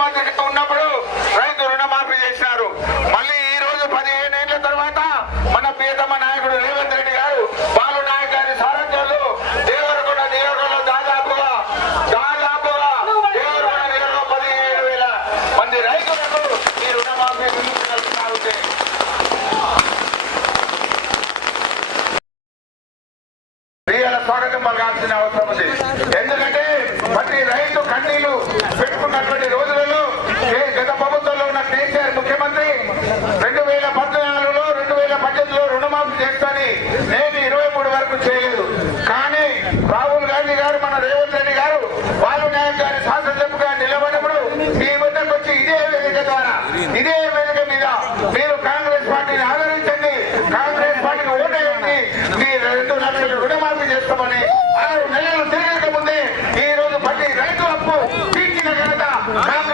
మద్దతు ఉన్నప్పుడు రైతు రుణమాఫీ చేసినారు. మళ్ళీ ఈ రోజు పదిహేను ఏళ్ళ తర్వాత మన ప్రియతమ నాయకుడు రేవంత్ రెడ్డి గారు బాలు నాయక్ గారి సారథ్యంలో దేవరకొండ నియోజకంలో దాదాపుగా దాదాపుగా దేవరకొండ పదిహేడు వేల మంది రైతులకు ఈ రుణమాఫీ స్వాగతం పలకాల్సిన అవసరం ఉంది. ఎందుకంటే ప్రతి రైతు చేస్తాని నేను ఇరవై మూడు వరకు చేయలేదు. కానీ రాహుల్ గాంధీ గారు మన రేవంత్ రెడ్డి గారు బాలు నాయక్ గారి శాసనసభ్యుగా నిలబడినప్పుడు మీ వద్దకు వచ్చి ఇదే వేదిక ద్వారా ఇదే వేదిక మీద మీరు కాంగ్రెస్ పార్టీని ఆదరించండి కాంగ్రెస్ పార్టీకి ఓటేయండి మీ రెండు లక్షలు రుణమాఫీ చేస్తామని ఆరు నెలలు తిరగక ముందే ఈ రోజు పట్టి రైతు అప్పు తీర్చిన ఘనత కాంగ్రెస్